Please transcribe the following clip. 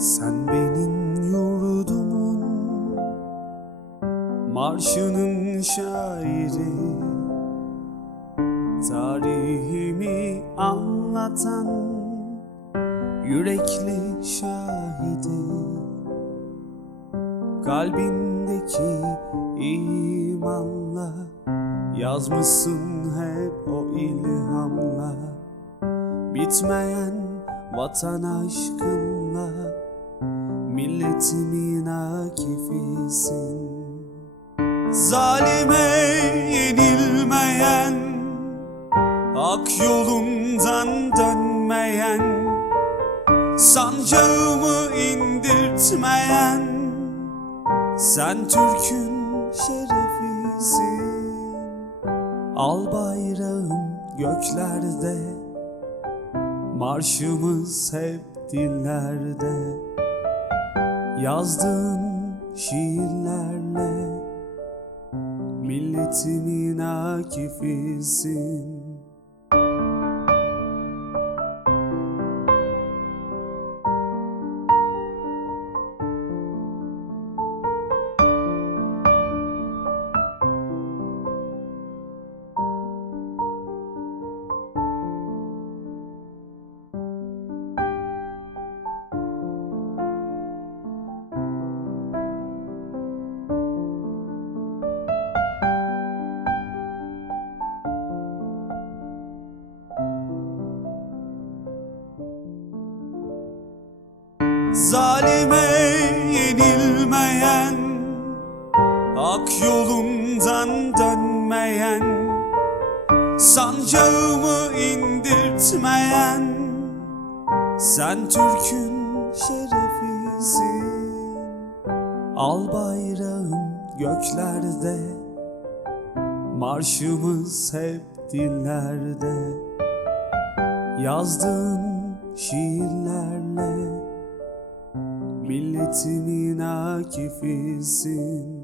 Sen benim yurdumun Marşının şairi. Tarihimi anlatan Yürekli şahidi. Kalbindeki imanla Yazmışsın hep o ilhamla. Bitmeyen vatan aşkınla Milletimin akifisin Zalime yenilmeyen Ak yolundan dönmeyen Sancağımı indirtmeyen Sen Türk'ün şerefisin. Al bayrağım göklerde Marşımız hep dillerde Yazdığın şiirlerle Milletimin akifisin Zalime yenilmeyen Ak yolundan dönmeyen Sancağımı indirtmeyen Sen Türk'ün şerefisin. Al bayrağım göklerde Marşımız hep dillerde. Yazdığın şiirlerle Milletimin akifisin